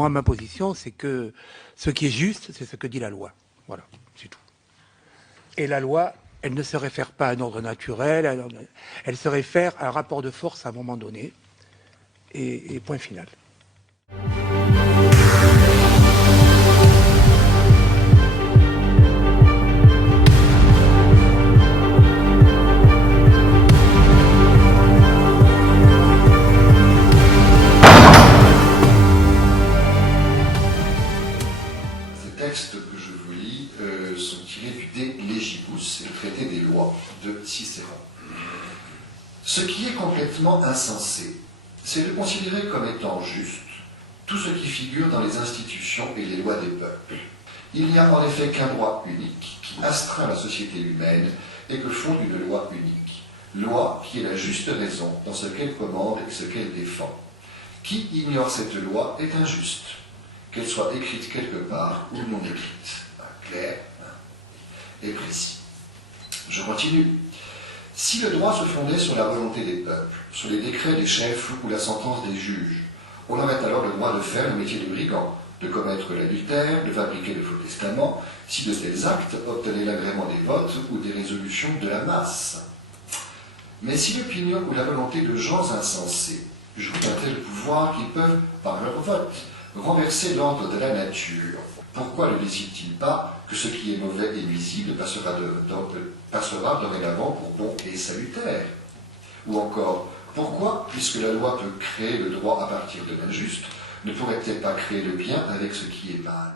moi, ma position, c'est que ce qui est juste, c'est ce que dit la loi. Voilà, c'est tout. Et la loi, elle ne se réfère pas à un ordre naturel, elle se réfère à un rapport de force à un moment donné, et point final. Les textes que je vous lis sont tirés du De Legibus, le traité des lois de Cicéron. Ce qui est complètement insensé, c'est de considérer comme étant juste tout ce qui figure dans les institutions et les lois des peuples. Il n'y a en effet qu'un droit unique qui astreint la société humaine et que fonde une loi unique. Loi qui est la juste raison dans ce qu'elle commande et ce qu'elle défend. Qui ignore cette loi est injuste, qu'elle soit écrite quelque part ou non écrite. Clair et précis. Je continue. Si le droit se fondait sur la volonté des peuples, sur les décrets des chefs ou la sentence des juges, on aurait alors le droit de faire le métier de brigand, de commettre l'adultère, de fabriquer de faux testaments, si de tels actes obtenaient l'agrément des votes ou des résolutions de la masse. Mais si l'opinion ou la volonté de gens insensés jouent un tel pouvoir qu'ils peuvent, par leur vote, renverser l'ordre de la nature, pourquoi ne décide-t-il pas que ce qui est mauvais et nuisible passera dorénavant pour bon et salutaire? Ou encore, pourquoi, puisque la loi peut créer le droit à partir de l'injuste, ne pourrait-elle pas créer le bien avec ce qui est mal?